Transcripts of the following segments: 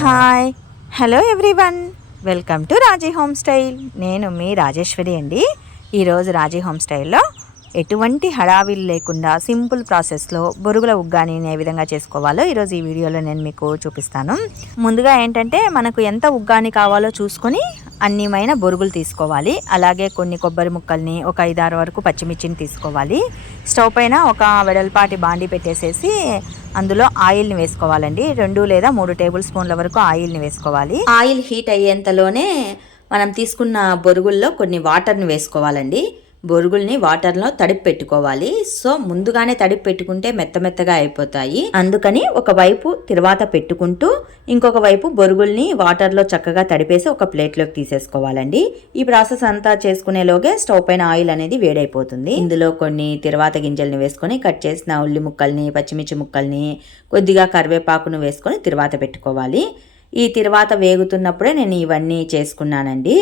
Hi. Hello everyone. Welcome to Raji home style. నేను మీ రాజేశ్వరి అండి. ఈరోజు రాజీ హోమ్ స్టైల్లో ఎటువంటి హడావిలు లేకుండా సింపుల్ ప్రాసెస్లో బొరుగుల ఉగ్గాని ఏ విధంగా చేసుకోవాలో ఈరోజు ఈ వీడియోలో నేను మీకు చూపిస్తాను. ముందుగా ఏంటంటే మనకు ఎంత ఉగ్గాని కావాలో చూసుకొని అన్నిమైన బొరుగులు తీసుకోవాలి. అలాగే కొన్ని కొబ్బరి ముక్కల్ని ఒక ఐదారు వరకు పచ్చిమిర్చిని తీసుకోవాలి. స్టవ్ పైన ఒక వెడల్పాటి బాండి పెట్టేసేసి అందులో ఆయిల్ని వేసుకోవాలండి. రెండు లేదా మూడు టేబుల్ స్పూన్ల వరకు ఆయిల్ని వేసుకోవాలి. ఆయిల్ హీట్ అయ్యేంతలోనే మనం తీసుకున్న బొరుగుల్లో కొన్ని వాటర్ని వేసుకోవాలండి. బొరుగుల్ని వాటర్లో తడిపి పెట్టుకోవాలి. సో ముందుగానే తడిపి పెట్టుకుంటే మెత్త మెత్తగా అయిపోతాయి. అందుకని ఒక వైపు తిరువాత పెట్టుకుంటూ ఇంకొక వైపు బొరుగుల్ని వాటర్లో చక్కగా తడిపేసి ఒక ప్లేట్లోకి తీసేసుకోవాలండి. ఈ ప్రాసెస్ అంతా చేసుకునేలోగే స్టవ్ పైన ఆయిల్ అనేది వేడైపోతుంది. ఇందులో కొన్ని తిరువాత గింజల్ని వేసుకొని కట్ చేసిన ఉల్లి ముక్కల్ని పచ్చిమిర్చి ముక్కల్ని కొద్దిగా కరివేపాకును వేసుకొని తిరువాత పెట్టుకోవాలి. ఈ తిరువాత వేగుతున్నప్పుడే నేను ఇవన్నీ చేసుకున్నానండి.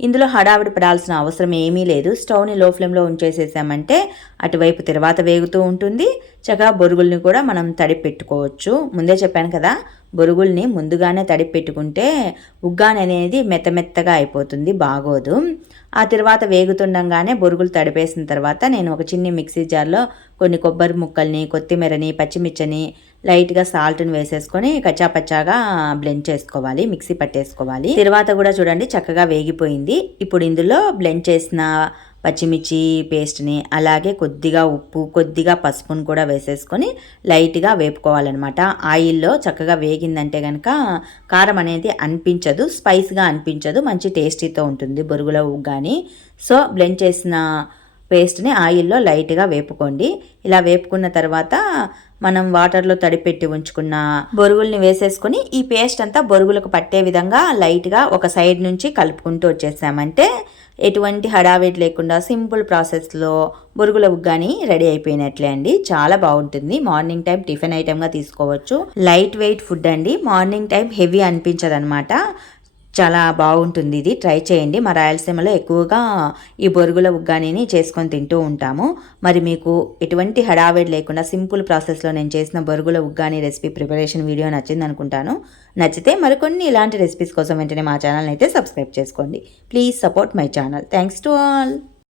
ఇందులో హడావిడి పడాల్సిన అవసరం ఏమీ లేదు. స్టవ్ని లో ఫ్లేమ్లో ఉంచేసేసామంటే అటువైపు తర్వాత వేగుతూ ఉంటుంది. చక్కగా బొరుగుల్ని కూడా మనం తడిపి పెట్టుకోవచ్చు. ముందే చెప్పాను కదా బొరుగుల్ని ముందుగానే తడిపి పెట్టుకుంటే ఉగ్గాని అనేది మెత్త మెత్తగా అయిపోతుంది బాగోదు. ఆ తర్వాత వేగుతుండగానే బొరుగులు తడిపేసిన తర్వాత నేను ఒక చిన్ని మిక్సీ జార్లో కొన్ని కొబ్బరి ముక్కల్ని కొత్తిమీరని పచ్చిమిర్చని లైట్గా సాల్ట్ని వేసేసుకొని కచ్చాపచ్చాగా బ్లెండ్ చేసుకోవాలి మిక్సీ పట్టేసుకోవాలి. తర్వాత కూడా చూడండి చక్కగా వేగిపోయింది. ఇప్పుడు ఇందులో బ్లెండ్ చేసిన పచ్చిమిర్చి పేస్ట్ని అలాగే కొద్దిగా ఉప్పు కొద్దిగా పసుపును కూడా వేసేసుకొని లైట్గా వేపుకోవాలన్నమాట. ఆయిల్లో చక్కగా వేగిందంటే కనుక కారం అనేది అనిపించదు స్పైస్గా అనిపించదు మంచి టేస్టీతో ఉంటుంది బొరుగుల కానీ సో బ్లెండ్ చేసిన పేస్ట్ని ఆయిల్లో లైట్గా వేపుకోండి. ఇలా వేపుకున్న తర్వాత మనం వాటర్లో తడిపెట్టి ఉంచుకున్న బొరుగుల్ని వేసేసుకొని ఈ పేస్ట్ అంతా బొరుగులకు పట్టే విధంగా లైట్గా ఒక సైడ్ నుంచి కలుపుకుంటూ వచ్చేసామంటే ఎటువంటి హడావిడి లేకుండా సింపుల్ ప్రాసెస్లో బొరుగుల ఉగ్గాని రెడీ అయిపోయినట్లే అండి. చాలా బాగుంటుంది. మార్నింగ్ టైం టిఫిన్ ఐటెంగా తీసుకోవచ్చు. లైట్ వెయిట్ ఫుడ్ అండి. మార్నింగ్ టైం హెవీ అనిపించదు అనమాట చాలా బాగుంటుంది ఇది. ట్రై చేయండి. మా రాయలసీమలో ఎక్కువగా ఈ బొరుగుల ఉగ్గానిని చేసుకొని తింటూ ఉంటాము. మరి మీకు ఎటువంటి హడావిడి లేకుండా సింపుల్ ప్రాసెస్లో నేను చేసిన బొరుగుల ఉగ్గాని రెసిపీ ప్రిపరేషన్ వీడియో నచ్చింది అనుకుంటాను. నచ్చితే మరికొన్ని ఇలాంటి రెసిపీస్ కోసం వెంటనే మా ఛానల్ అయితే సబ్స్క్రైబ్ చేసుకోండి. Please support my channel. Thanks to all.